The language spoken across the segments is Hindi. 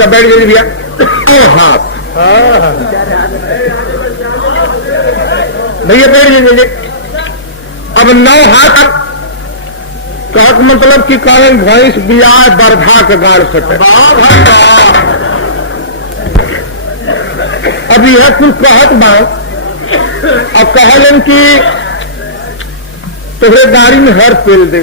का बैठ गई भैया हाथ भैया बैठ गए। अब 9 हाथ कहक मतलब कि कारण भैंस बिया बरधा के गाड़ सके। अब यह कुछ कहत बात अब कहलन कि तोहरे गाड़ी में हर पेल दे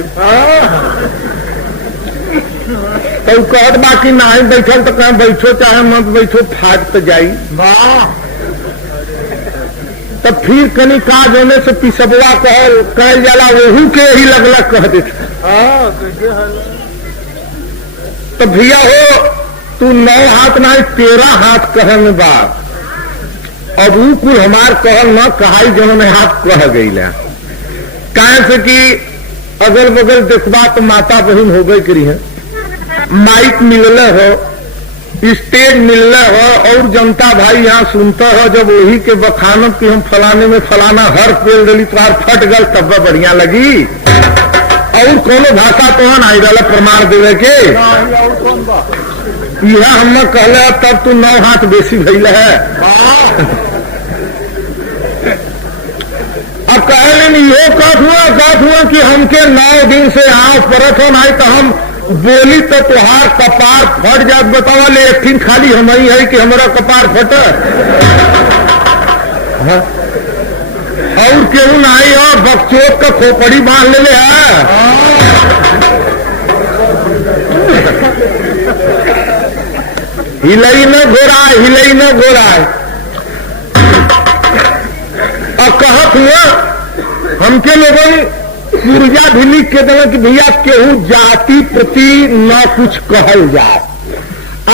तो कहत बा कि नहीं बैठल तो कहीं बैठो चाहे मत बैठो फाट तो जाई। तब फिर कनी का जोने से पिसबवा कहल जाला वही के ही लगलग कह देते। तो भैया हो तू 9 हाथ नहीं 13 हाथ कहे में बा। अब वो कुल हमार कहल न कहाई जिन्होंने हाथ कह गई ला कहे से कि अगल बगल देखबा तो माता बहन हो गई करी है, माइक मिलले हो, स्टेज मिलले हो और जनता भाई यहाँ सुनता हो जब वही के बखानत कि हम फलाने में फलाना हर पेल दिली तोहार फट गल तब बढ़िया लगी। और कोनो भाषा तो आई रहा प्रमाण देवे के यह हम कहले तब तू 9 हाथ बेसी भइल है। अब कहले ये कथ हुआ कि हमके 9 दिन से आँख परत हो नहीं तो हम बोली तो तुहार कपार फट जात। बतावा ले एक दिन खाली हम ही है कि हमारा कपार फट और केहू नहीं हो बकचोद का खोपड़ी बांध ले है। हिलई न घोड़ा अब कहत हुआ हमके लोगों ऊर्जा भी लिख के देना कि भैया केहू जाति प्रति न कुछ कहल जाए।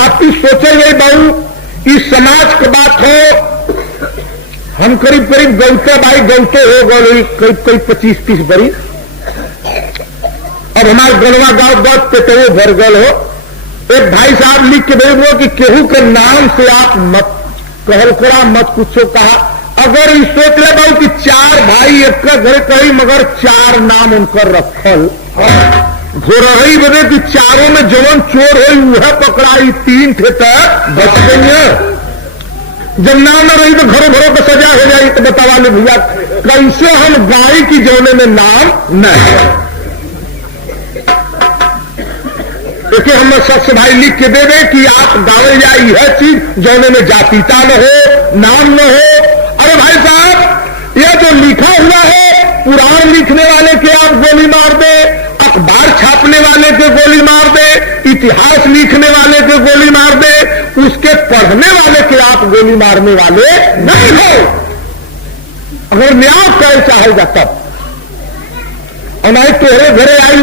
आप ही सोचे गए बाबू इस समाज की बात हो हम करीब गौते भाई गौते हो गए करीब 25-30 बरी। अब हमारे गणवा गांव बहुत पेटे भर गल हो। एक भाई साहब लिख के भेजो कि केहू के नाम से आप मत कहल करा मत कुछो कहा। अगर इस सोच ले बाबू कि 4 भाई एक घर कही मगर 4 नाम उनकर रखल घोरही बदे कि चारों में जवन चोर हो वह पकड़ाई 3 थे तक बच गई। जब नाम न रही तो घरों घरों पर सजा हो जाए। तो बतावा ले भैया कैसे हम गाय की जौने में नाम न है। देखिए हम शख्स भाई लिख के दे दे कि आप गावे जाए यह चीज जौने में जातिता न हो नाम न हो। अरे भाई साहब यह जो लिखा हुआ है पुराण लिखने वाले के आप गोली मार दे, अखबार छापने वाले के गोली मार दे, इतिहास लिखने वाले के गोली मार दे, उसके पढ़ने वाले के आप गोली मारने वाले नहीं हो। अगर न्याय करे चाहेगा तब अनाई तोहरे घरे आई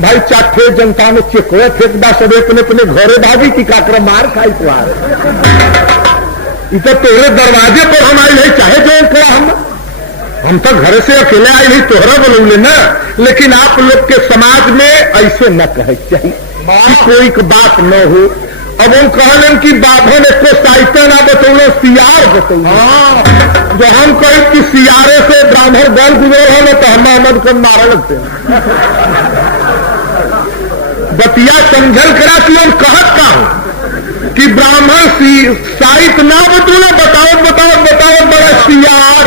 भाई चाटे जनता में चेकोए फेंकदा सब अपने अपने घरे भाभी की काकर मार खाई तुहार तो तोहरे दरवाजे पर हम आई नहीं चाहे जो करा हम तो घर से अकेले आई नहीं तोहरा बोलूले ना। लेकिन आप लोग के समाज में ऐसे न कहे चाहिए कोई बात न हो। अब हम कहलन कि बाभन एक साहित्य ना बतौलो सियार बतौलो। जो हम कहे कि सियारे से ब्राह्मण दल गुजर हो तो हम अहमद को मारा लगते बतिया समझल करा कि हम कहत का हूं कि ब्राह्मण साहित्य ना बतौलो बताओ बड़ा सियार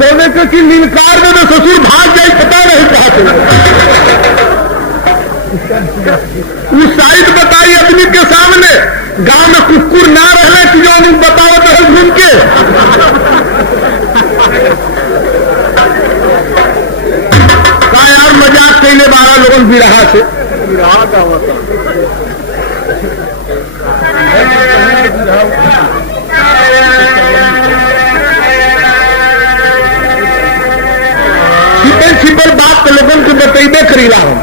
दोने को कि नीलकार में तो ससुर भाग जाए पता नहीं कहा चला। उस साहित्य बताई आदमी के सामने गांव में कुकुर ना रहने कि जो बताओ तो घूम के का यार मजाक कैले 12 लोगों बिरहा से छिपल बात तो लोगों को बतेबे करीला हम।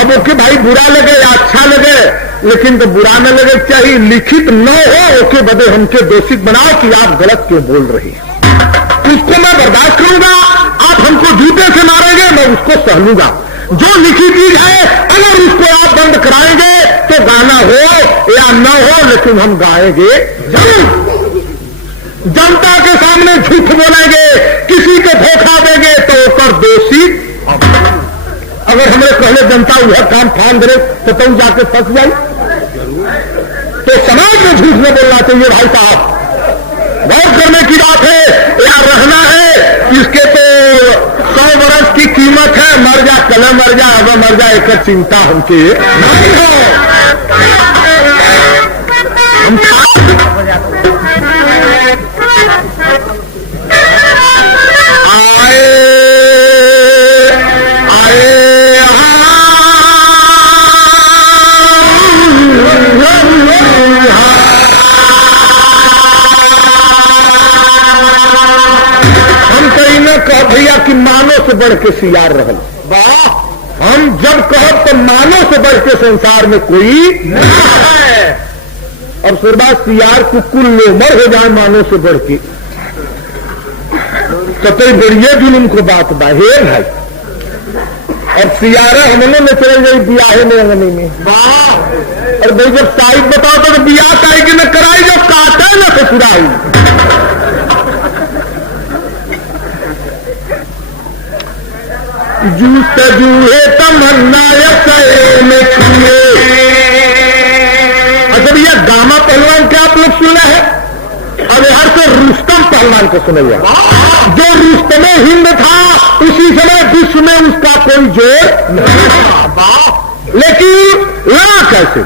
अब ओके भाई बुरा लगे या अच्छा लगे लेकिन तो बुरा न लगे चाहिए लिखित न हो ओके बदे हमके दोषित बनाओ कि आप गलत क्यों बोल रही हैं। उसको मैं बर्दाश्त करूंगा। आप हमको जूते से मारेंगे मैं उसको सह लूंगा। जो लिखी चीज है अगर उसको आप बंद कराएंगे तो गाना हो या न हो लेकिन हम गाएंगे जरूर। जनता के सामने झूठ बोलेंगे किसी को धोखा देंगे तो ऊपर दोषी। अगर हमें पहले जनता यह काम ठान दे तो तुम जाके फंस जाए तो समाज में झूठ नहीं बोलना चाहिए भाई साहब। गौर करने की बात है, या रहना है इसके तो 100 बरस की कीमत है, मर जा कल मर जा अब मर जा, एक चिंता हमके नहीं हो। हम आए कह भैया कि मानो से बढ़ के सियार रहल। वाह, हम जब कहो तो मानो से बढ़ के संसार में कोई नहीं है। और सुरबा सियार कुकुल लोमर हो जाए मानो से बढ़ के, कतई बढ़िए जुलूम को बात बाहे भाई। और सियारा हमने में चले गई बियाहे में अंगनी में। वाह, और भाई जब साहिब बताओ तो बियाह काहे कि न कराई, जब काटे न ससुराई। जूस जूहे तमन्ना में छुए। अच्छा भैया, गामा पहलवान क्या आप लोग सुना है? अब यहाँ से रुस्तम पहलवान को सुनेगा, जो रुस्तम हिंद था उसी समय विश्व में उसका कोई जोर नहीं था। लेकिन लड़ा कैसे?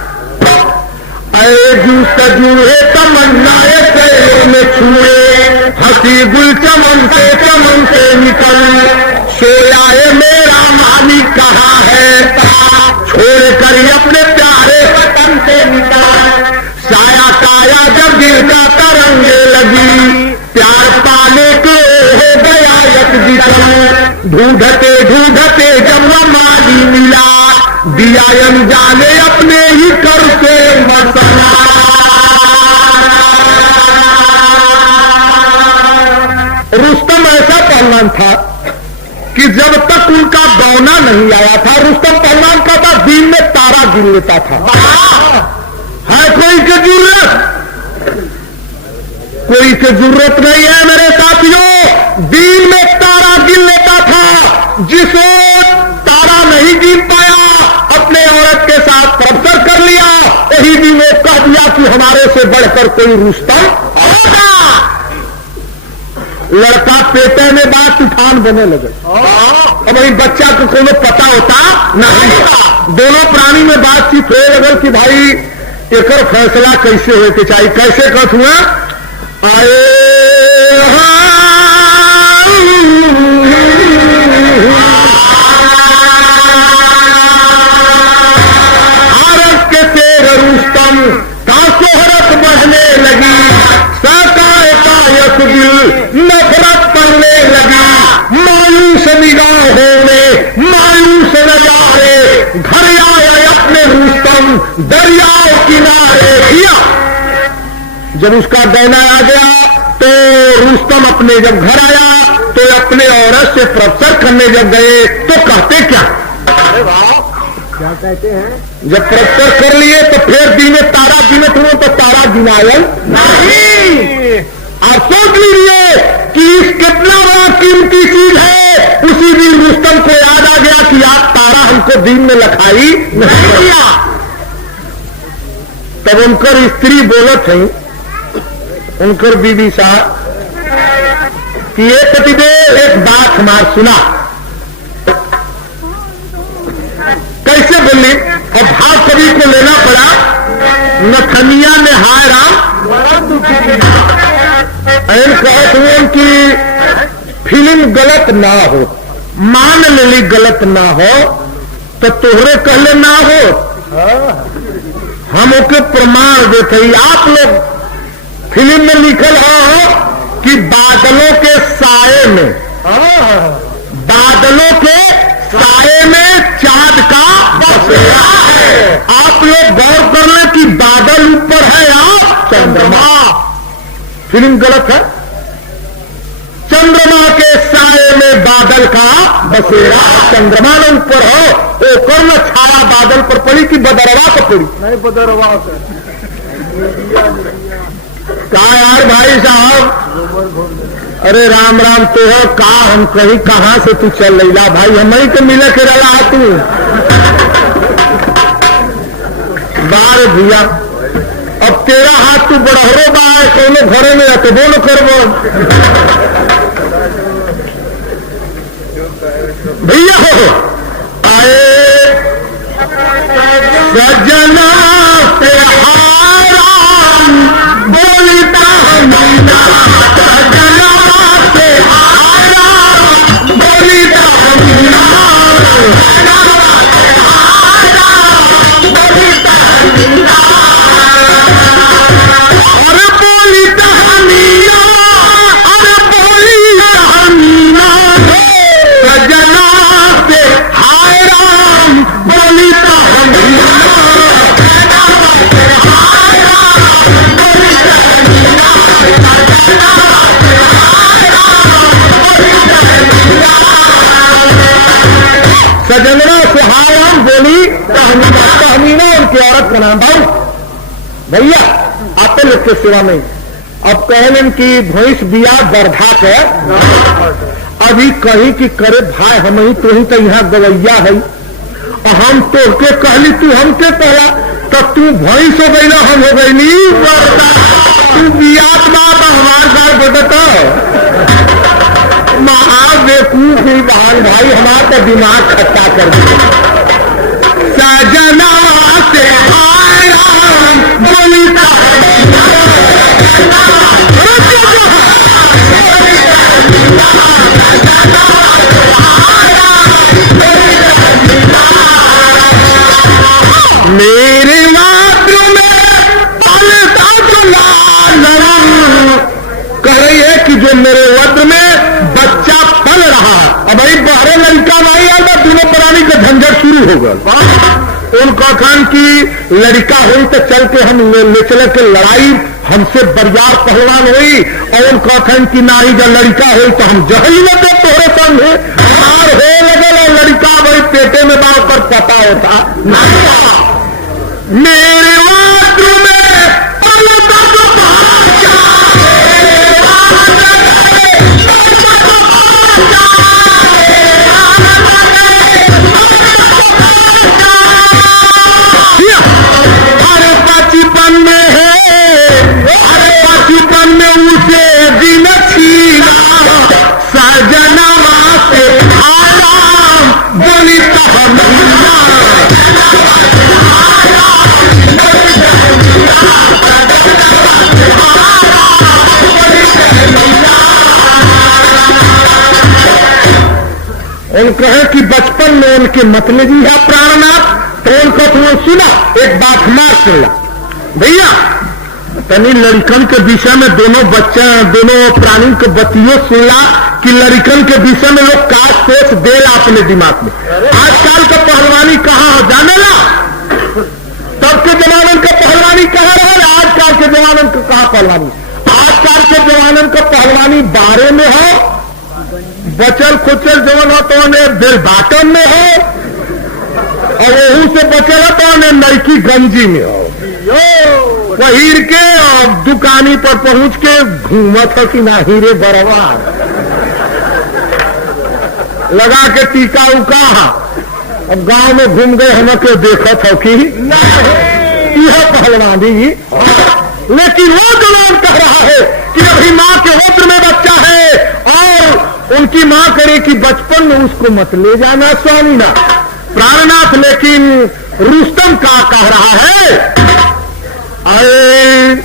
अरे जूस जूहे तमन्ना में छुए, हंसी गुल चमन से निकल, सोया मेरा मालिक कहाँ है, छोड़ कर अपने प्यारे वतन से निकल। साया काया जब दिल का तरंगे लगी, प्यार पाने को हो गया यकदम। ढूंढते जब वह माली मिला, दिया जाने अपने ही कर से मसला। रुस्तम ऐसा पहलवान था कि जब तक उनका गौना नहीं आया था, रुस्तम पहलवान का था दिन में तारा गिन लेता था। है कोई की जरूरत? कोई की जरूरत नहीं है मेरे साथियों। दिन में तारा गिन लेता था। जिसो तारा नहीं गिन पाया, अपने औरत के साथ प्रवचन कर लिया, वही दिन वो कह दिया कि हमारे से बढ़कर कोई रुस्तम होगा। लड़का पेटे में बात तूफान बने लगे। अब वही बच्चा को कोनो पता होता नहीं। दोनों प्राणी में बातचीत हो लगल कि भाई एकर फैसला कैसे होके चाहिए। कैसे कथ हुआ? आए भारत के शेर रुस्तम का शोहरत बढ़ने लगी, नफरत करने लगी। मायूस निगाहों में मायूस नजारे, घर आया अपने रुस्तम दरियाओं किनारे किया। जब उसका दैना आ गया तो रुस्तम अपने जब घर आया तो अपने औरत से प्रवचन करने जब गए तो कहते क्या? अरे वाह, क्या कहते हैं? जब प्रवचन कर लिए तो फिर दिन में तारा गिनत हुआ तो तारा गिनायल नहीं। आप सोच लीजिए कि इस कितना बड़ा कीमती चीज है। उसी दिन रुस्तम को याद आ गया कि आप तारा हमको दिन में लखाई नहीं किया। तब उनकर स्त्री बोलत है, उनकर बीवी साहब कि एक पतिदेव एक बात हमार सुना। कैसे बोली? और भाव कवि को लेना पड़ा। नथनिया ने हाय राम बड़ा दुखी कहत हुए कि फिल्म गलत ना हो, मान लेली गलत ना हो तो तोहरे कहले ना हो, हम ओके प्रमाण देते। आप लोग फिल्म में लिखल हो कि बादलों के साए में, बादलों के साए में चांद का बसेरा है। आप लोग गौर कर ले कि बादल ऊपर है या चंद्रमा। फिल्म गलत है। चंद्रमा के साए में बादल का बसेरा, चंद्रमा ने ऊपर हो वो कर्ण छाया बादल पर पड़ी कि बदरवा पर पड़ी? नहीं, बदरवा पर। कहा यार भाई साहब, अरे राम राम तो हो का, हम कहीं कहां से तू चल रही भाई, हम ही तो मिले के रहा तू बार भैया। अब तेरा हाथ तू बड़हरो बा है, कोनो घरे में अतबो न करबो। भैया हो आए सजना से हाराम बोलता मीना, सजना से हाराम बोलता मीना, अरे बोलता मीना, अरे बोलता मीना, सजना से हाराम बोलता मीना। सजनवा सुहाराम बोली तहमीना, तहमीना उनकी औरत का नाम। भाई भैया आते लोग के सेवा में अब कहलन कि भैंस बिया बरधा के अभी कही कि करे भाई हम ही तो ही तो यहाँ गवैया है, हम तो के कहली तू हमके कहला तो तू भैंस हो गई ना हम हो गई नी, तू बियात बात हमार गाय बदत महाबेकूफ ही बहान भाई हमारा तो दिमाग खट्टा कर दिया। सजना से हाराम बोलता मेरे मातृ में पलता कह रही है कि जो मेरे वद्र में बच्चा पल रहा है। अब भाई बाहर लड़का नहीं आता, दोनों प्राणी का झंझट शुरू हो गया। उनका खान की लड़का हुई तो चल के हम ले चले के लड़ाई हमसे बरियार पहलवान हुई, और उनका खान की ना ही जब लड़का हुई तो हम जहली में तो तोरे संग है हार हो लगल, और लड़का भाई पेटे में बाल पर पता होता मेरे मातृ में पलता बचपन में है, अरे बचपन में उसे दिन छीना, सजना से हाराम बोलता मीना, उनका है कि बचपन में उनके मतलब ही है प्राणनाथ, तो उनका तुम सुना एक बात मार सुनला भैया तनी लड़कन के विषय में दोनों बच्चा दोनों प्राणी के बतियों सुनला कि लड़कन के विषय में लोग का सोच देला अपने दिमाग में। आजकल का पहलवानी कहाँ हो जाने ला, तब के जमानन का पहलवानी कहाँ रहा, आजकल के जमानन का कहाँ पहलवानी। आजकल के जमानन का पहलवानी बारे में हो, बचल खुचल जवन हो तो उन्हें बेल बाटन में हो, और वहू से बचल हो तो उन्हें नईकी गंजी में हो, वहीर के और दुकानी पर पहुंच के घूमत हो कि ना हीरे बरवार लगा के टीका उका। अब गांव में घूम गए हम के देखत हो कि यह पहलवानी। लेकिन वो जो लोग कह रहा है कि अभी माँ के होत्र में बच्चा है और उनकी माँ करे कि बचपन में उसको मत ले जाना स्वामीनाथ प्राणनाथ, लेकिन रुस्तम का कह रहा है अरे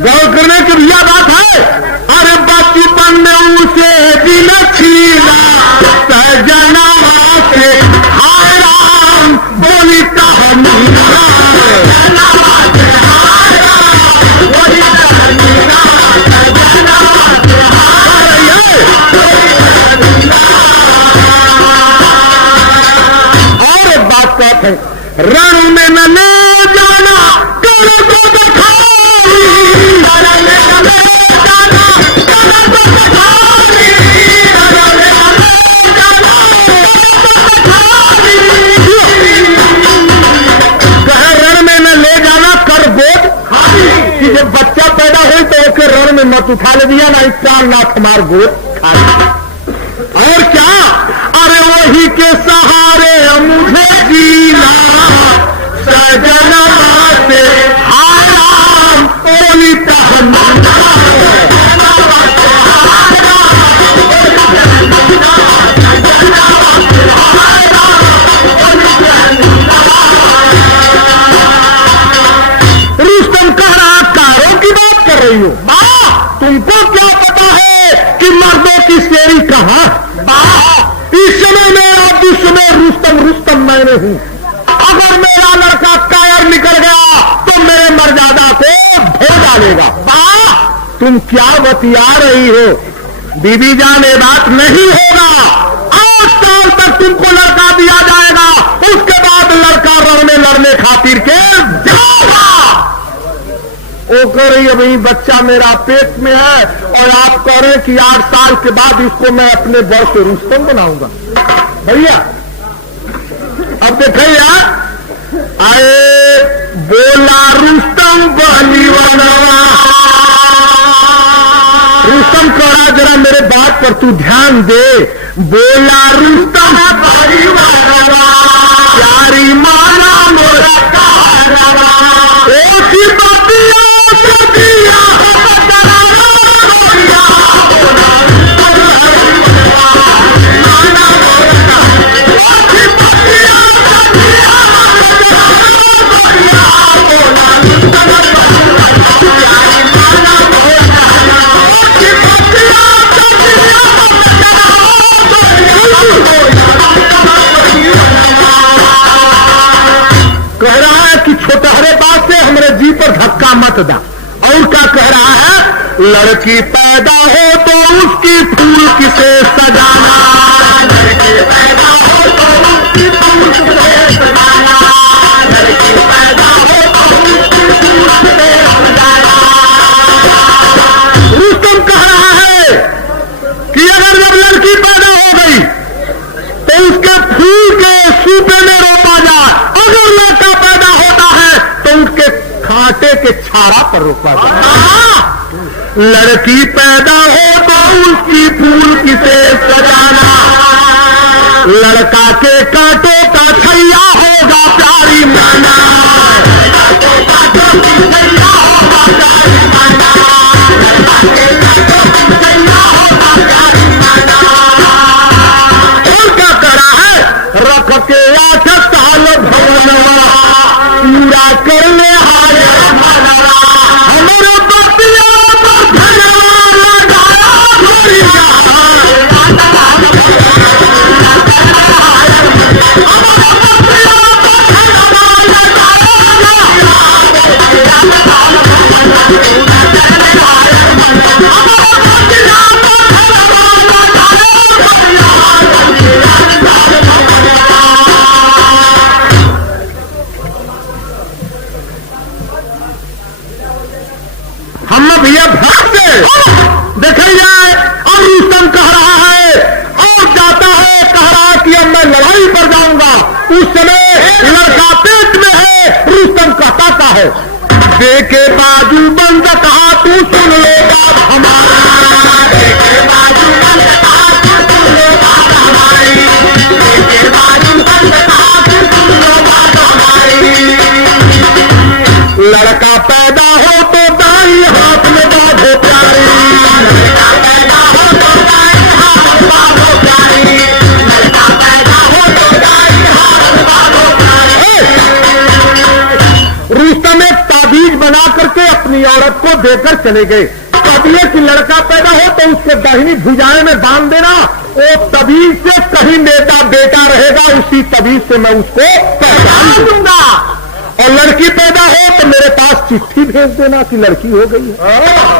गौर करने की भैया बात है। अरे बचपन में उसे दिन छीना, सजना से हाराम बोलता मीना, और एक बात कहते हैं रण में न ले जाना कर दो हाथ उठा ले दिया ना, प्राणनाथ हमार गोद खा लिया। और क्या, अरे वही के सहारे मुझे जीना सजना से आराम बोली रुस्तम कह रहा कारों की बात कर रही हो माँ, तुमको क्या पता है कि मर्दों की शेरी कहाँ? इस समय मेरा दुश्मन रुस्तम रुस्तम मैंने हूँ। अगर मेरा लड़का कायर निकल गया तो मेरे मर्यादा को धो डालेगा। तुम क्या बतिया रही हो? बीबी जान ये बात नहीं होगा। 8 साल तक तुमको लड़का दिया जाएगा, उसके बाद लड़का लड़ने खातिर के जाओगा। वो कह रही अभी बच्चा मेरा पेट में है और आप कह रहे कि 8 साल के बाद इसको मैं अपने बर से रुस्तम बनाऊंगा। भैया अब देखिए, आए बोला रुस्तम बनी बनवा। रुस्तम करा जरा मेरे बात पर तू ध्यान दे। बोला रुस्तम बनी बनवा, प्यारी माना मोरा कारवा। ऐसी बातिया सदिया कह रहा है कि छोटहरे बात से हमारे जी पर धक्का मत दा। और क्या कह रहा है, लड़की पैदा हो तो उसकी फूल किसे सजाना, लड़की पैदा हो तो उसकी फूल किसे सजाना, लड़की पैदा हो तो उसकी फूल किसे सजाना। रुस्तम कह रहा है कि अगर जब लड़की पैदा हो गई तो उसके फूल के सूपे में रोपा जाए, अगर लड़का पैदा होता है तो उसके खाटे के छाड़ा पर रोपा जाए। लड़की पैदा हो तो उसकी फूल किसे सजाना, लड़का के कांटों का छैया होगा प्यारी माना, लड़का के कांटों की छैया होगा प्यारी माना, लड़का के कांटों की छैया होगा प्यारी माना। और क्या करा है, रख के 8 साल भवनवा पूरा कर ले हाया मनवा, हमारे बतिया पर धनवा लगाया भरिया। हम भैया भाग से देखा जाए। और रुस्तम कह रहा है और जाता है, कह रहा है कि अब मैं लड़ाई पर जाऊंगा। उस समय लड़का पेट में है। रुस्तम कहता का है, देखे बाजू बंद कहा तू सुन ले बात हमारा, देखे बाजू बंद कहा तू सुन ले बात हमारी, देखे बाजू बंद कहा तू सुन ले बात हमारी। लड़का पैदा हो तो दाई हाथ में बांधो प्यारी, लड़का पैदा हो तो दाई हाथ में बांधो प्यारी, लड़का पैदा हो तो दाई हाथ में बांधो प्यारी। रुस्तम एक ताबीज बना करके अपनी औरत को देकर चले गए। कबिले की लड़का पैदा हो तो उसके दाहिनी भुजाएं में बांध देना, वो तबीज से कहीं बेटा बेटा रहेगा, उसी तबीज से मैं उसको पहचान दूंगा। और लड़की पैदा हो तो मेरे पास चिट्ठी भेज देना कि लड़की हो गई है।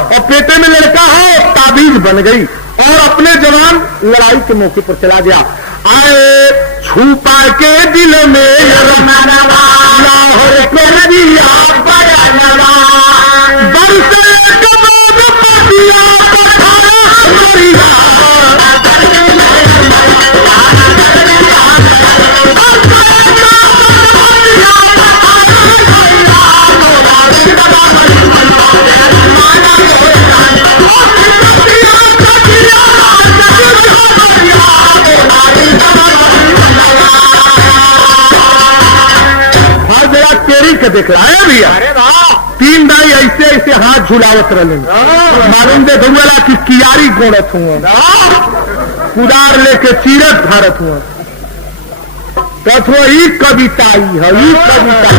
और पेटे में लड़का है, ताबीज बन गई। और अपने जवान लड़ाई के मौके पर चला गया। आए छुपा के दिल में लाहौर कर दिया बयानवा, बरसे कबाब पटिया देख रहा है भैया। अरे वाह, 3 दाई ऐसे ऐसे हाथ झुलावत रहे, मालूम दे धुला कि कियारी गोड़त हुआ, कुदार लेके चीरत भारत हुआ। कथो ई कविताई है, ई कविता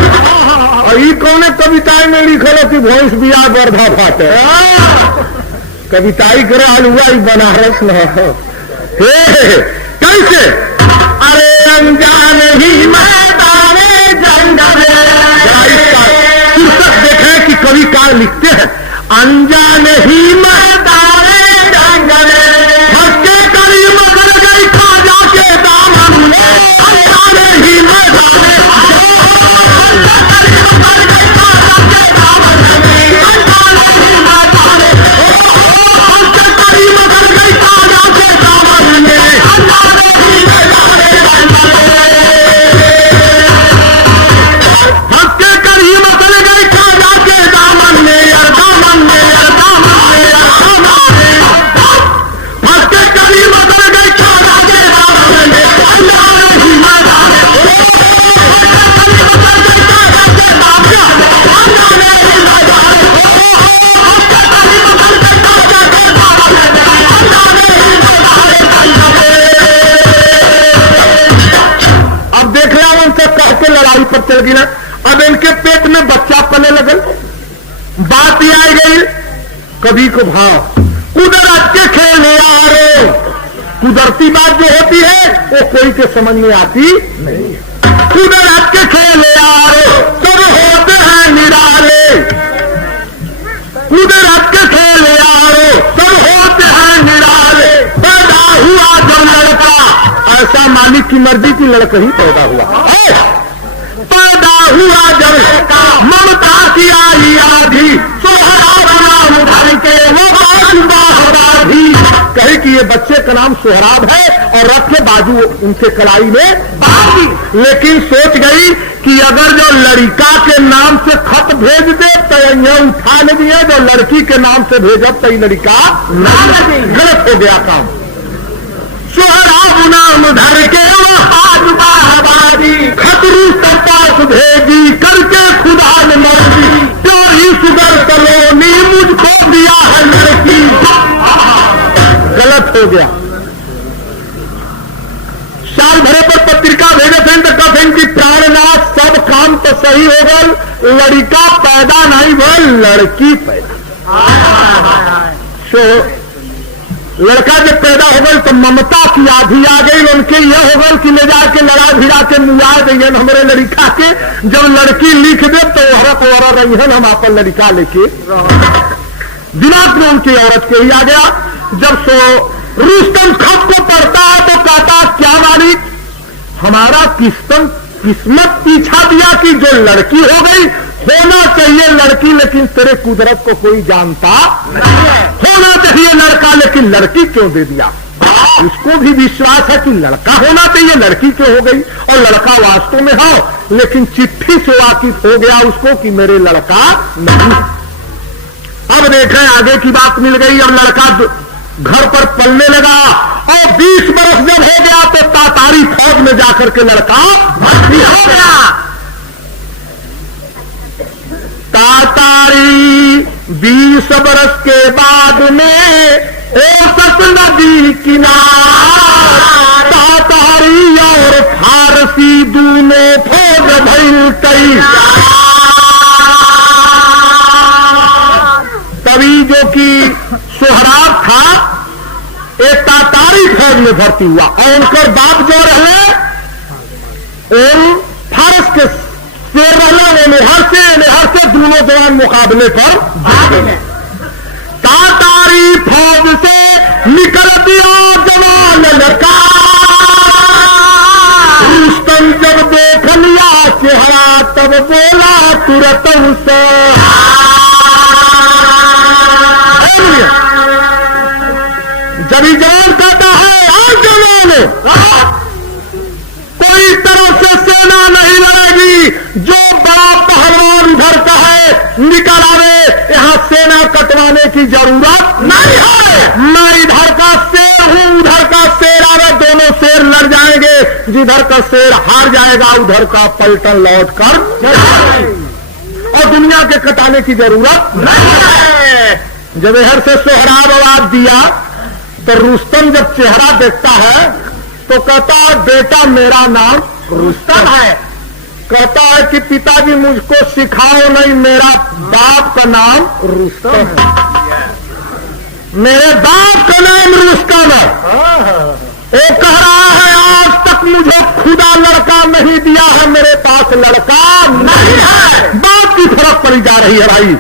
और ई कौने कविताई में लिखल कि भैंस बिया गर्धा फाटे। कविताई करे हलुआ बनारस न हे कैसे? अरे अनजान ही मैदाने जंगल, पुस्तक देखे कि कवि कार लिखते हैं अनजान ही मैदाने जंगल, हंसके करी मगर गई खाजा के दामन, अनजान ही मैदाने पर चल गई ना। अब इनके पेट में बच्चा पलने लगल, बात ही आ गई कभी को भाव कुदरत के खेल आ रहे। कुदरती बात जो होती है वो कोई के समझ में आती नहीं। कुदरत के खेल आ रहे सब होते हैं निराले, कुदरत के खेल आ रहे सब होते हैं निराले। पैदा हुआ जब लड़का, ऐसा मालिक की मर्जी की लड़का ही पैदा हुआ। पैदा हुआ जब लड़का ममता की आई आधी, सोहराब नाम धर के वो बाधी। कहे कि ये बच्चे का नाम सोहराब है और रखे बाजू उनके कलाई में बाधी। लेकिन सोच गई कि अगर जो लड़का के नाम से खत भेज दे तो यह उठा ले दिए, जो लड़की के नाम से भेजब तो लड़का गलत हो गया काम। सोहराब नाम धर के आज बाहबादी, खतरू के पास भेजी करके खुदा ने मर्जी, प्योरी सुगर कलोनी मुझको दिया है लड़की। गलत हो गया। साल भरे पर पत्रिका भेजे थे तो कहते कि प्राणनाथ सब काम तो सही हो गल, लड़का पैदा नहीं भल लड़की पैदा। लड़का जब पैदा हो गई तो ममता की आधी आ गई उनके, यह हो गई कि ले जाके लड़ा भिड़ा के मुआ देंगे हमारे लड़का के। जब लड़की लिख दे तो औरत औरत रही है, हम अपन लड़का लेके दिमाग में उनकी औरत के ही आ गया। जब सो रुस्तम खत को पढ़ता है तो कहता क्या मालिक हमारा किस्मत पीछा दिया कि जो लड़की हो गई, होना चाहिए लड़की लेकिन तेरे कुदरत को कोई जानता नहीं है। होना चाहिए लड़का लेकिन लड़की क्यों दे दिया? उसको भी विश्वास है कि लड़का होना चाहिए, लड़की क्यों हो गई? और लड़का वास्तव में हो लेकिन चिट्ठी से वाकिफ हो गया उसको कि मेरे लड़का नहीं। अब देखें आगे की बात मिल गई। अब लड़का घर पर पलने लगा और 20 बरस जब हो गया तो तातारी फौज में जाकर के लड़का भर्ती हो गया। तातारी 20 बरस के बाद में औसत नदी किनार, तातारी और फारसी दोनों फौज भइल तैयार। तभी जो कि सोहराब था एक तातारी फौज में भर्ती हुआ और उनकर बाप जो रहे फारस के शेर रहे, नेहर से दोनों जवान मुकाबले पर तातारी फौज से निकल दिया जवान लड़का। रुस्तम जब देख लिया चेहरा तब बोला तुरंत उसे, जब जवान कहता है आज जवान कोई तरह से सेना नहीं लड़ेगी, जो बड़ा पहलवान उधर का है निकल आवे, यहाँ सेना कटवाने की जरूरत नहीं है। मैं इधर का शेर हूँ, उधर का शेर आवे, दोनों शेर लड़ जाएंगे, जिधर का शेर हार जाएगा उधर का पलटन लौट कर दुनिया के कटाने की जरूरत नहीं है। जब एहर से सोहराब आवाज दिया तो रुस्तम जब चेहरा देखता है तो कहता है बेटा मेरा नाम रुस्तम है। कहता है कि पिताजी मुझको सिखाओ नहीं, मेरा बाप का नाम रुस्तम है, मेरे बाप का नाम रुस्तम है। वो कह रहा है आज तक मुझे खुदा लड़का नहीं दिया है, मेरे पास लड़का नहीं है। बाप की फर्क पड़ी जा रही है भाई।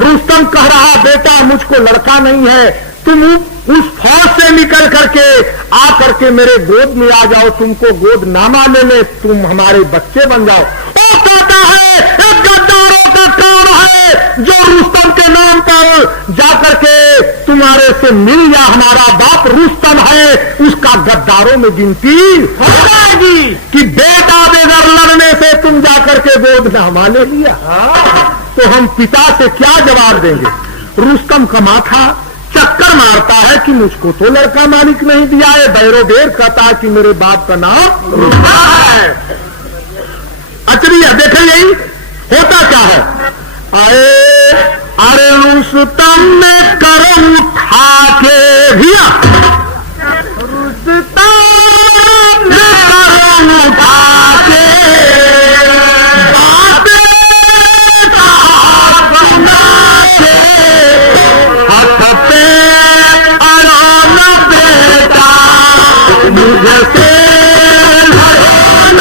रुस्तम कह रहा बेटा मुझको लड़का नहीं है, तुम उस फौज से निकल करके आ करके मेरे गोद में आ जाओ, तुमको गोद नामा ले ले, तुम हमारे बच्चे बन जाओ। वो कहता है एक गद्दारों का कौन है जो रुस्तम के नाम पर जाकर के तुम्हारे से मिल जा, हमारा बाप रुस्तम है, उसका गद्दारों में गिनती हो जाएगी कि बेटा बेगर लड़ने से तुम जाकर के गोद नामा ले लिया। तो हम पिता से क्या जवाब देंगे। रुस्तम का माथा चक्कर मारता है कि मुझको तो लड़का मालिक नहीं दिया है। बैरो बेर कहता है कि मेरे बाप का नाम रुस्तम है। अचरिया देखे यही होता क्या है। अरे रुस्तम ने कर उठा के भैया, रुस्तम ने कर उठा के मुझे से लड़ो न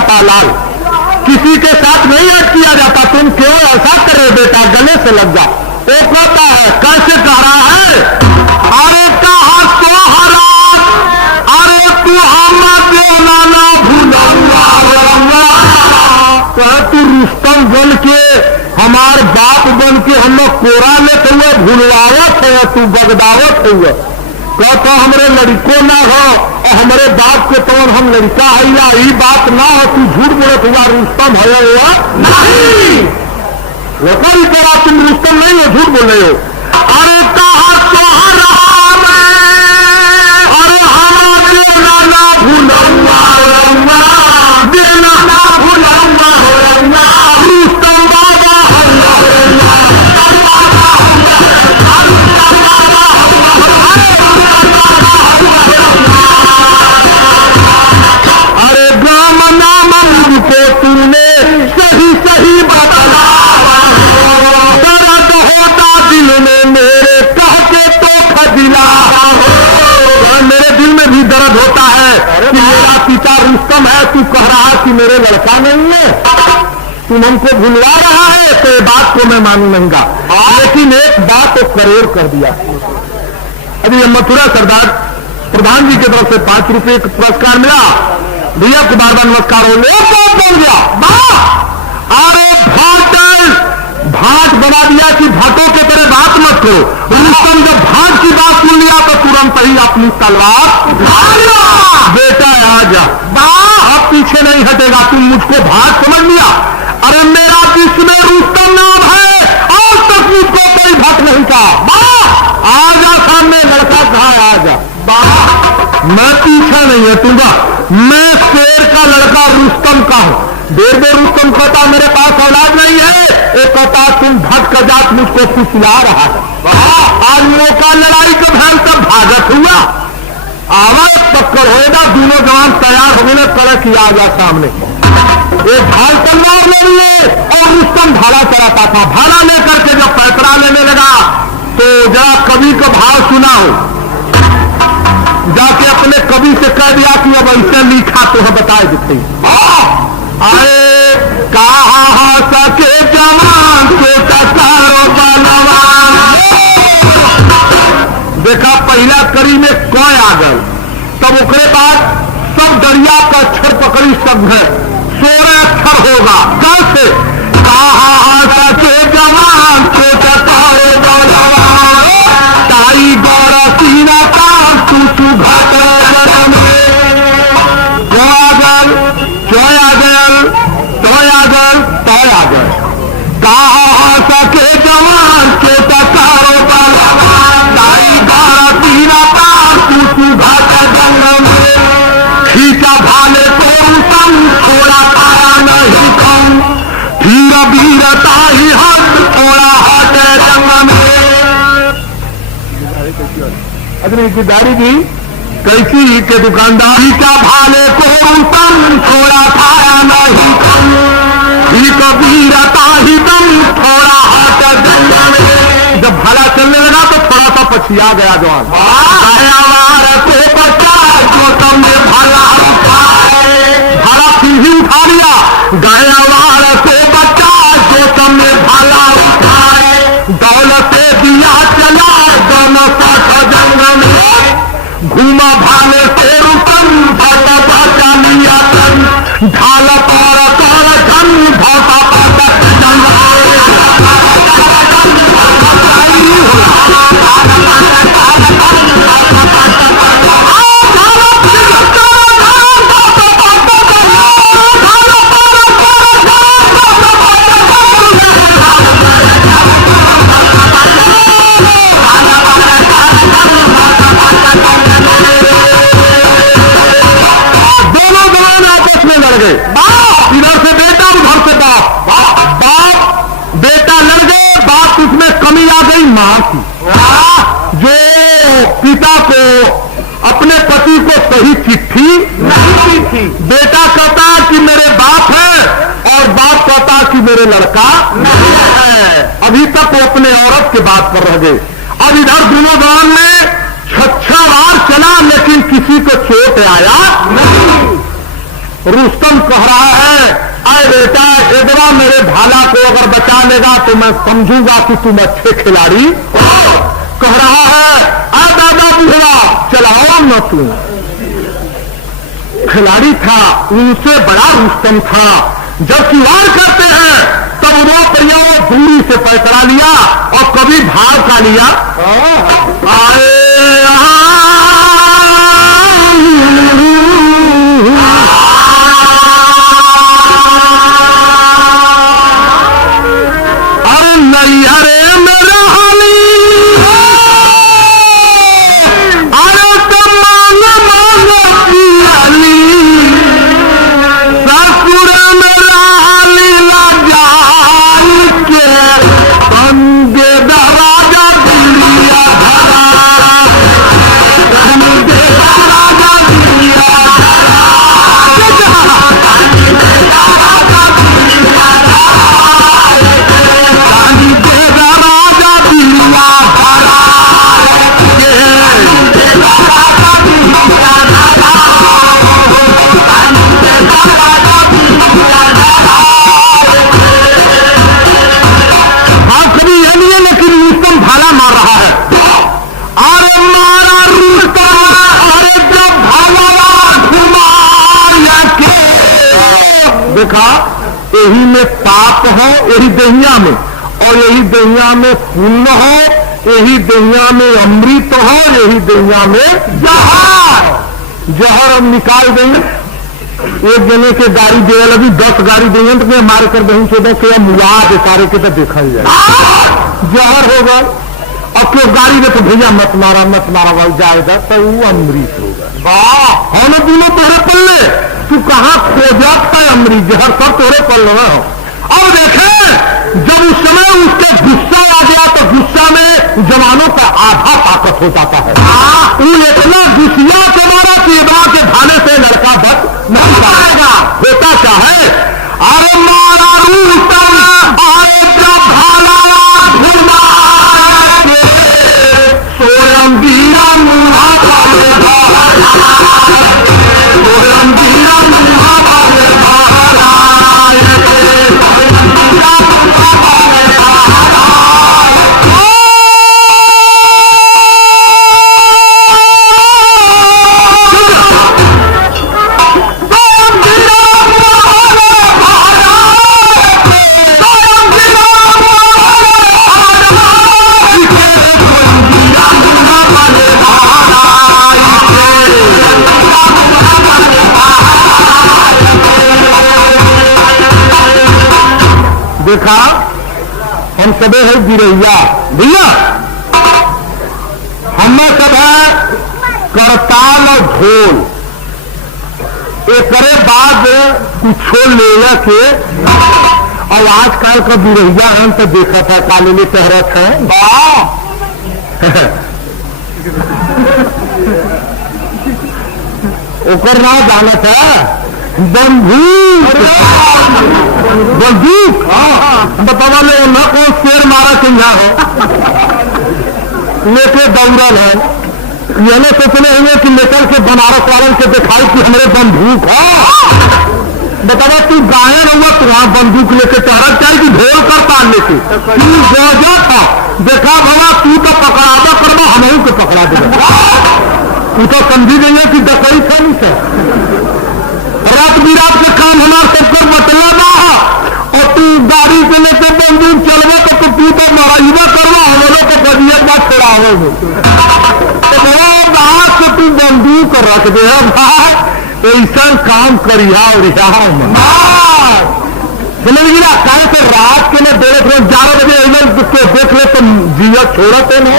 बेटा, लाल किसी के साथ नहीं ऐड किया जाता। तुम क्यों ऐसा करे बेटा, गले से लग जा। वो कहता है कैसे कह रहा है। अरे कहा सोहराब, अरे तू हम नाना भूलूंगा, तू रुस्तम बन के हमार बाप बन के हम लोग कोरा लेते हुए भूलवावत है, तू बगदावत हुआ। कहता हमरे लड़को ना हो और हमारे बाप के तो हम लड़का है या ये बात ना हो, तू झूठ बोलत हुआ रुस्तम है हुआ नहीं, वो कोई तरह तुम रुस्तम नहीं हो, झूठ बोल रहे हो। अरे कहा सोहराब, अरे हमारा देना ना भूलूंगा, देना ना भूलूंगा, रुस्तम बाबा को तूने सही सही बतला, दर्द होता दिल में मेरे कह के तो खजिला। मेरे दिल में भी दर्द होता है कि मेरा पिता रुस्तम है, तू कह रहा कि मेरे लड़का नहीं है, तुम हमको भुलवा रहा है, तो ये बात को मैं मानू नहींगा। लेकिन एक बात तो करोड़ कर दिया। अभी मथुरा सरदार प्रधान जी की तरफ से 5 रुपए का पुरस्कार मिला। भैया को बार बार नमस्कार हो गया। अरे भाट बना दिया कि भाटों के तरह बात मत करो। रुस्तम जब भाट की बात सुन लिया तो तुरंत ही अपनी तलवार बेटा आ जा, अब पीछे नहीं हटेगा, तुम मुझको भाट समझ लिया। अरे मेरा विश्व में रुस्तम नाम है, आज तक मुझको कोई भट नहीं कहा। आजा सामने लड़का कहा आजा, मैं पीछा नहीं हटूंगा, मैं शेर का लड़का रुस्तम का हूं। देर देर रुस्तम कहता मेरे पास औलाद नहीं है, एक कहता तुम भट का जात मुझको फुसला रहा है। आज मौका लड़ाई का भैल तब भागत हुआ, आवाज पक्कर होगा, दोनों जवान तैयार हो गए, कड़क ही आ गया सामने। एक ढाल तलवार ले लिए और रुस्तम भाला चलाता था। भाला लेकर के जब पैतरा लेने लगा तो जरा कवि का भाव सुना हो, जाके अपने कवि से कह दिया कि अब ऐसे लिखा तो है बताए देते। अरे कहा सके जवान के टकारो बनवा। देखा पहला कड़ी में कोई आ गल, तब उसके बाद सब दरिया का अक्षर पकड़ी सब है 16 अक्षर होगा। कैसे कहा सके जवान के टकारो बनवा, ताई गौरा सीना का तू घाट कहा सके जवान के टकारो बनवा, ताई गौरा सीना का तू घाट जंग में, खींचा भाले को तम थोड़ा पाया नहीं कम, फिर वीरता ही हट थोड़ा हट जंग में। अगर दाढ़ी की कैसी के दुकानदारी का भाले को तम थोड़ा पाया नहीं कम, फिर वीरता ही दम थोड़ा हट जंग में। जब भाला चलने लगा तो थोड़ा सा पछिया गया जवान, से बचा जो तुमने भाला उठाए, भाला फिर ही उठा लिया। गयावार से बचा जो तुमने भाला उठाए, दौलत से दिया चला दोनों साथ जंग में, घूमा भाले से रुकन भाटा बाचा लिया तन, ढाल पर कर धन भाटा बाचा जंग इधर से बेटा उधर से बाप, बाप बेटा लड़ गए, बाप उसमें कमी आ गई मां की, जो पिता को अपने पति को सही चिट्ठी नहीं थी। बेटा कहता कि मेरे बाप है और बाप कहता कि मेरे लड़का नहीं है। अभी तक वो अपने औरत के बात पर रह गए। अब इधर दोनों गांव में 6 बार चला लेकिन किसी को चोट आया नहीं। रुस्तम कह रहा है, अरे बेटा इधरा मेरे भाला को अगर बचा लेगा तो मैं समझूंगा कि तुम अच्छे खिलाड़ी हो। कह रहा है, अरे दादा बुढ़ा चलाओ न, तू खिलाड़ी था, उनसे बड़ा रुस्तम था। जब शिवार करते हैं तब वो परियों दूरी से पैसरा लिया और कभी भाव का लिया। आए नैहरे में रहली, अरे तो मांग मांग पियाली, ससुर में रहली लाजान के, बंदे दराजा दिलिया धरा, बंदे दराजा दिलिया देखा, यही में पाप हो यही दहिया में, और यही दहिया में पुण्य हो, यही दहिया में अमृत हो, यही दहिया में जहर। जहर हम निकाल देंगे, एक जने के गाड़ी दे लगी 10 गाड़ी देंगे तो मैं मार कर दही से देखे मुआ के सारे के तो देखा जाए जहर होगा। अब क्यों गाड़ी में तो भैया मत मारा भाई जाएगा तो वो अमृत होगा। हम दोनों तोरे पल्ले, तू कहाँ खोजत है अमृत जहर, सब तोरे पल्ले हो। अब देखे जब उस समय उसके गुस्सा आ गया तो गुस्सा में जवानों का आधा ताकत हो जाता है। वो इतना गुस्सा के मारा कि इबरा के भाने से लड़का बच नहीं पाएगा। होता क्या है, अरे मारा रूतम आए जब भाला घुमा के, सोयम वीरा मुहा पाले भाला, सोयम वीरा मुहा पाले भाला। देखा हम सबे है गिरैया भैया, हमें सब है करताल और ढोल, एक बाद कुछो ले के। और आजकल का गिरैया हम तो देखा था काले में चहरत है ओकर ना जाना था बंदूक बंदूक बतावा ले न कौन शेर मारा के यहाँ हो लेके दौड़ल है। ये सोचने हुए कि लेकर के बनारस वालन के दिखाई कि हमारे बंदूक है। बतावा तू गायन हुआ तो वहां बंदूक लेके चढ़ा चाहे कि ढोल कर तान लेके तू था देखा भला तू तो पकड़ावा करवा हम को पकड़ा देगा। तू तो समझी देंगे कि डकई था नहीं सर रात बिरात के काम हमारे सबको मतलब और तू गाड़ी से लेके बंदूक चलवा तो तू तो मराइबा करवा हम लोग को बदियत बात छोड़ाओगे तो बाहर से तू बंदूक रख दे भाई ऐसा काम करिया समझ गिरा कल से रात के लिए 11 बजे देख ले तो जिया छोड़ते ना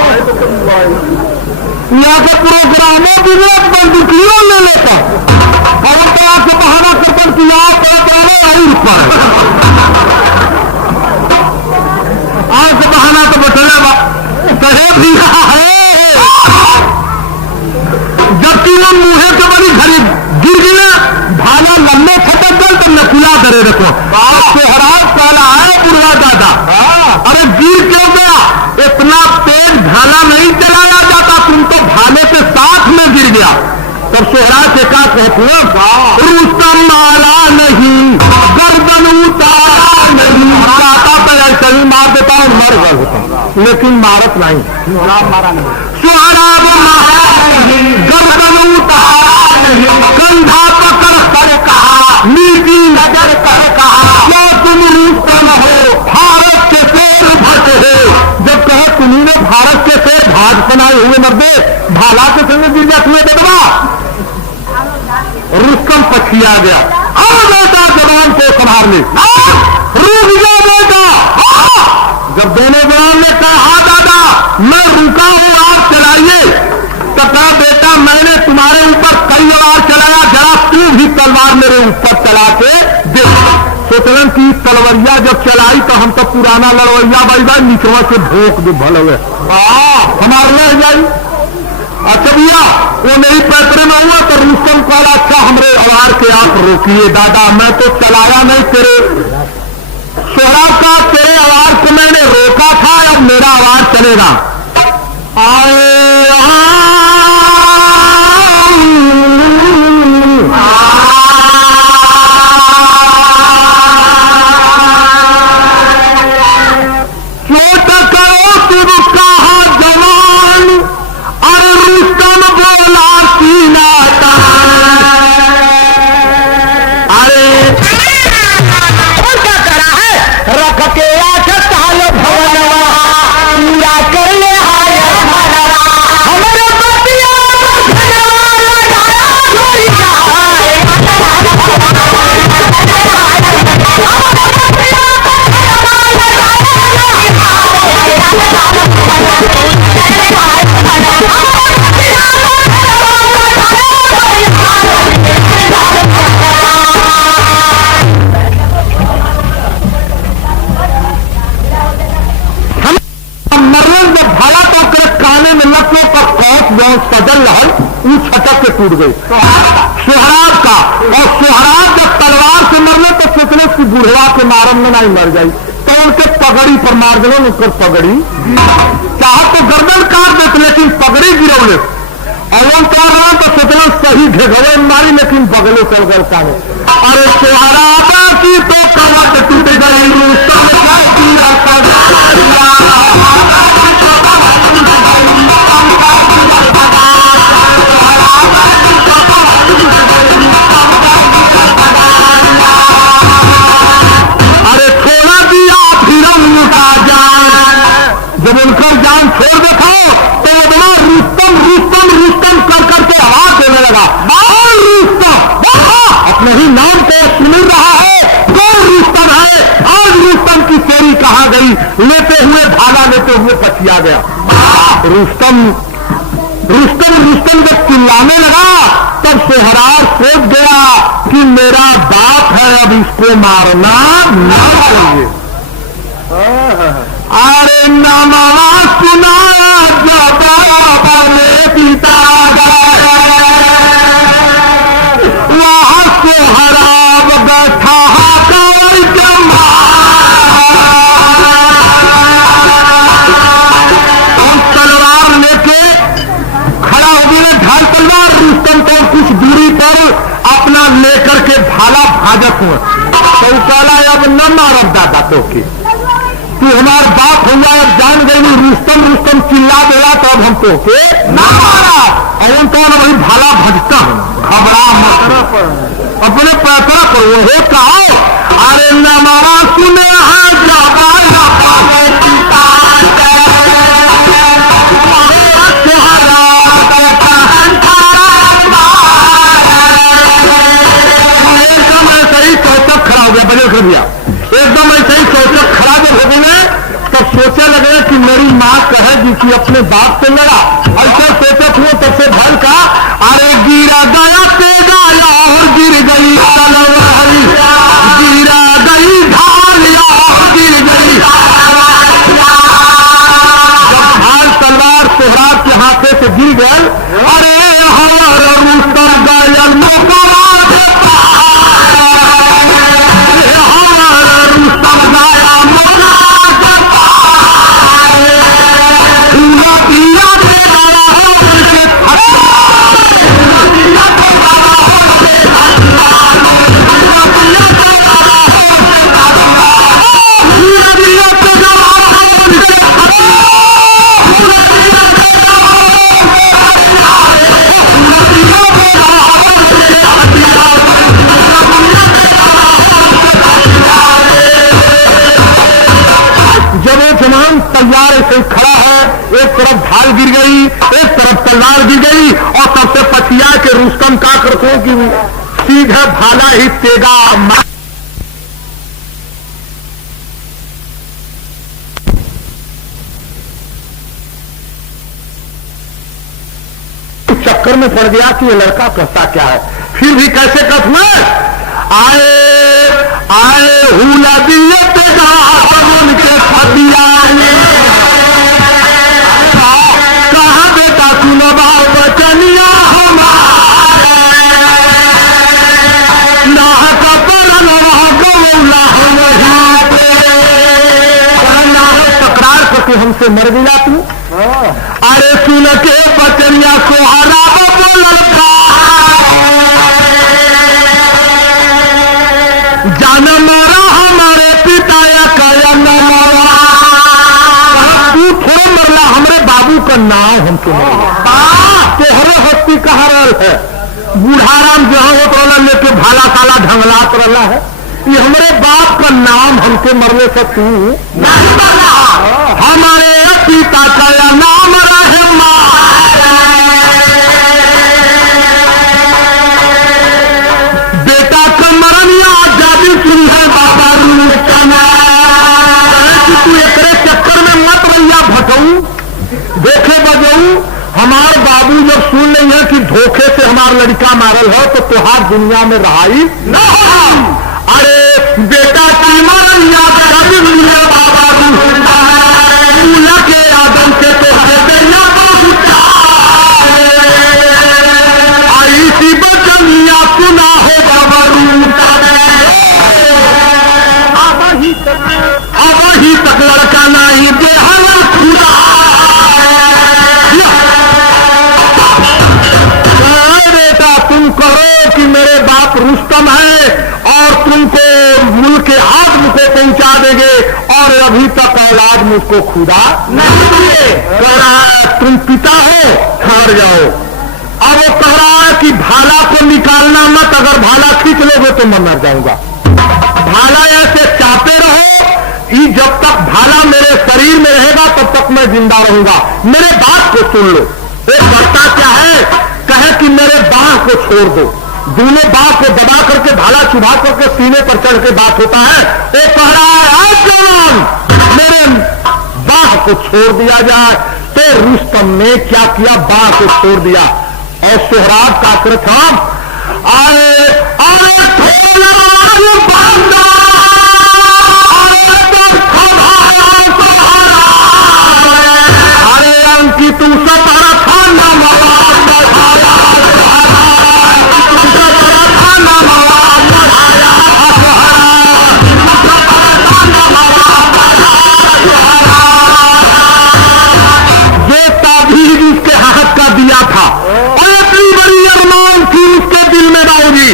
यहाँ के प्रोग्रामों की बंदूकियों ले लेता और तो आपको बहाना करता कि आप आज बहाना तो बचना कहे भी रहा है जबकि वो मुहे के बड़ी घड़ी गिर गिरा भाला लम्बे छटक गए तो नकुला धरे देखो सोहराब काला है बुढ़वा दादा। अरे गिर क्यों गया इतना तेज भाला नहीं चलाया जाता तुम तो भाले के साथ में गिर गया। तब सोहराब से क्या कहते रुस्तम मारा नहीं गर्दन उतारा नहीं काटा पे ऐसा ही मार देता हूं मर गया होता लेकिन मारत नहीं सोहराब मारा नहीं गर्दन उतारा नहीं कंधा पकड़ कर कहा नीति नजर कर कहा क्या तुम रुस्तम हो भारत के शेर भट हो। जब कहा तुम्ही ने भारत के शेर भाग बनाए हुए मर्दे भाला के संग गिर जाते हुए बदवा रुस्तम पछिया गया। अब बेटा जवान को संभालने रुक जा बेटा। जब दोनों जवान ने कहा हाँ दादा मैं रुका हूं आप चलाइए तो कहा बेटा मैंने तुम्हारे ऊपर कई बार चलाया जरा तू भी तलवार मेरे ऊपर चला के देख। सोचलन की तलवरिया जब चलाई तो हम तो पुराना लड़वैया भाई भाई निचवा से भोंक दे भल हुए हमारे ले जाई। अच्छा भैया वो नहीं पैतरे में हुआ तो रुस्तम कहा अच्छा हमरे आवार के आप रोकिए दादा मैं तो चलाया नहीं तेरे सोहराब का तेरे आवार को मैंने रोका था अब मेरा आवाज चलेगा। चोट करो तुम कहा जवान और रुस्तम बोला सीना अरे क्या करा है रख के ताल भवनवा पूरा कर ले हमारे बतिया मरलन जब भाला तो काने में नस्लों का कौश जो सजल रहल वो छटक के टूट गई सोहराब का। और सोहराब जब तलवार से मरने तो सोचने की बुढ़वा के मारम में नहीं मर जाई तो उनके पगड़ी पर मार दिलो उनकर पगड़ी चाह तो गर्दन काट देते लेकिन पगड़ी गिरौले अवन कर रहा तो सोचना सही घेघवे मारी लेकिन बगले चल गए काने। अरे सोहराबा की तो कमर टूट गई अरे छोड़ा दिया फिर उनका जान जब उनका जान छोड़ देखो तो वो बड़ा रुस्तम रुस्तम रुस्तम कर करके आवाज देने लगा रुस्तम अपने ही नाम को सुन रहा है कौन रुस्तम है आज रुस्तम की में पछिया गया। रुस्तम जब चिल्लाने लगा तब सोहरार सोच गया कि मेरा बाप है, अब इसको मारना ना चाहिए। अरे नामा सुनाया जब अपने पिता वहां सोहराब बैठा तलवार लेके खड़ा हो गया, ढाल तलवार। रुस्तम को कुछ दूरी पर अपना लेकर के भाला भाजत हुआ तो कहला अब न मारब दादा तो के, तू हमार बाप हुआ, अब जान गई रुस्तम चिल्ला देगा तो अब हम तो के ना मारा। और तो वही भाला भजता हूं, घबरा मत, अपने पैसा पर वो कहो। अरे न मारा सुने एकदम ऐसे ही चौचक खड़ा जब हो गए तब सोचा लगे कि मेरी माँ कहेगी कि अपने बाप से लड़ा। ऐसा सोचत हुआ तब से भर का अरे गिरा गया तेगा और गिर गई तलवार, गिरा गई ढाल और गिर गई। जब ढाल तलवार सोहराब के हाथे से गिर गए, अरे हमारा रुस्तम गायल तैयार ऐसे खड़ा है, एक तरफ ढाल गिर गई, एक तरफ तलवार गिर गई और सबसे पछिया के रुस्तम का करते कि सीधा भाला ही तेगा चक्कर में पड़ गया कि ये लड़का कहता क्या है। फिर भी कैसे कथ में आए हुला दिए तेगा उनके फतिया कहा बेटा सुनो बाल बचनिया हमारे ना तकरार करके हमसे मर गया तू। अरे सुन के बचनिया सोहरा बोलता जान मारा हमारे पिता या कया न मारा, तू थोड़ा मरला हमारे बाबू का नाम हमको तोहरे हस्ती कहा रहा है। बूढ़ाराम जहां होत रहा लेके भाला साला ढंगलात रहा है, ये हमारे बाप का नाम हमके मरने से तू नहीं मरला। हमारे पिता का या नाम रहे बेटा का मरनिया जादी सुन है बाबा तू एक चक्कर में मत रहिया भटऊ देखे बजाऊ। हमार बाबू जब सुन नहीं है कि धोखे से हमार लड़का मारल हो तो तुहार दुनिया में रहाई न हो। अरे बेटा की मरनिया जादी सुन है बाबा के आदम से तो आई सी बचनिया सुना है बाबा अब ही तक लड़का नहीं बेहला खुदा। बेटा तुम कहो कि मेरे बाप रुस्तम है और तुमको मुल्क के आदम को पहुंचा देंगे और अभी तक औलाद मुझको खुदा नहीं दिए। कह रहा है तुम पिता हो ठहर जाओ। अब वो कह रहा है कि भाला को निकालना मत, अगर भाला खींच लोगे तो मैं मर जाऊंगा। भाला ऐसे चाहते रहो, ये जब तक भाला मेरे शरीर में रहेगा तब तक मैं जिंदा रहूंगा। मेरे बात को सुन लो। एक करता क्या है, कहे कि मेरे बाह को छोड़ दो, दोनों बाह को दबा करके भाला चुभा करके सीने पर चढ़ के बात होता है। वो कह रहा है जवान मेरे बाह को छोड़ दिया जाए। तो रुस्तम ने क्या किया, बाह को छोड़ दिया और सोहराब का कृथम अरे अरे अरे अंकी तू सतारा खाना इसके हाथ का दिया था और इतनी बड़ी अरमान थी उसके दिल में बाबूजी।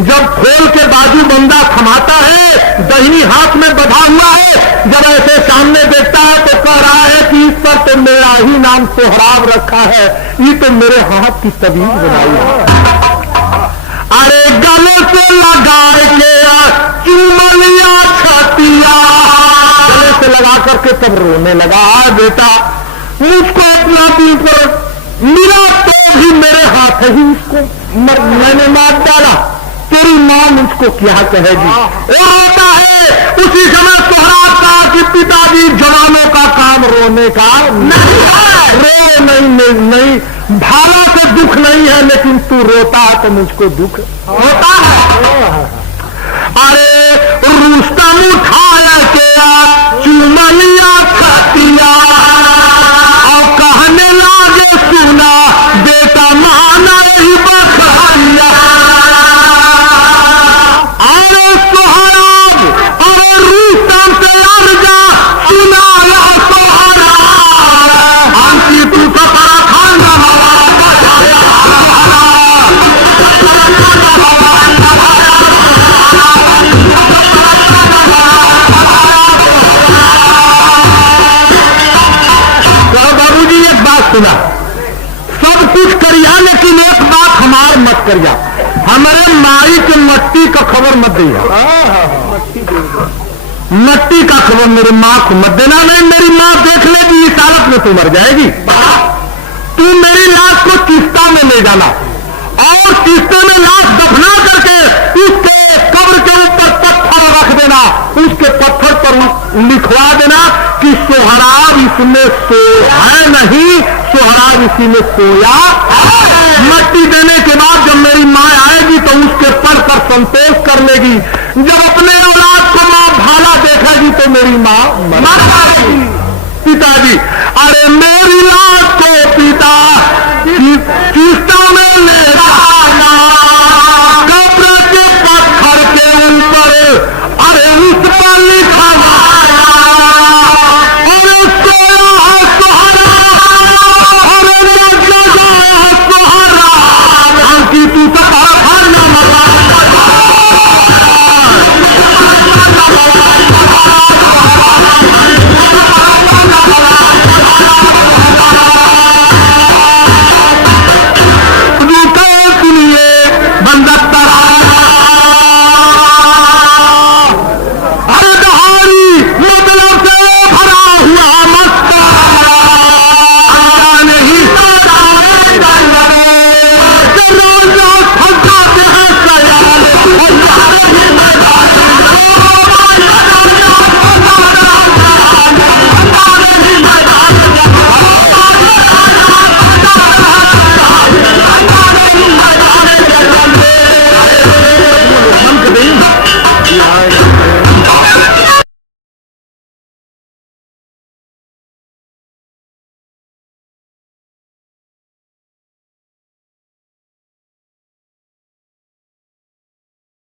जब खोल के बाजू बंदा थमाता है, दहिनी हाथ में बधा हुआ है, जब ऐसे सामने देखता है तो कह रहा है कि इस पर तो मेरा ही नाम सोहराब रखा है, ये तो मेरे हाथ की तबीयत बनाई है। अरे गले से लगाए के चुमलिया छतिया, गले से लगा करके तब रोने लगा, बेटा मुझको अपना दिल पर मिला तो भी मेरे हाथ ही उसको मैंने मार डाला, तेरी मां मुझको क्या कहेगी। वो रोता है। उसी समय सोहराब कहा कि पिताजी जवानों का काम रोने का नहीं है, रो नहीं, भाला से दुख नहीं है, लेकिन तू रोता है तो मुझको दुख होता है। अरे रुस्तम उठाया के चुमलिया छतिया और कहने लागे सुना बेटा माना ही बखरिया। अरे सोहराब अरे रुस्तम से अर्जा सुनाया सोहराब अंकी तू सफरा खाना बाबूजी एक बात सुना, सब कुछ करिया लेकिन एक बात हमार मत करिया, हमारे माई के मट्टी का खबर मत दिया, मट्टी का खबर मेरी माँ को मत देना। नहीं मेरी माँ देख लेगी इस हालत में तू मर जाएगी। तू मेरी लाश को किस्ता में ले जाना और किस्ते में लाश दफना करके उसके कब्र के ऊपर पत्थर रख देना, उसके पत्थर पर लिखवा देना कि सोहराब इसमें सो है नहीं, सोहराब इसी में सोया है। मट्टी देने के बाद जब मेरी माँ आएगी तो उसके पर संतोष कर लेगी। जब अपने औलाद को माँ भाला देखेगी तो मेरी माँ मर जाएगी। पिताजी अरे मेरी लाश को पिता किस्ता में ले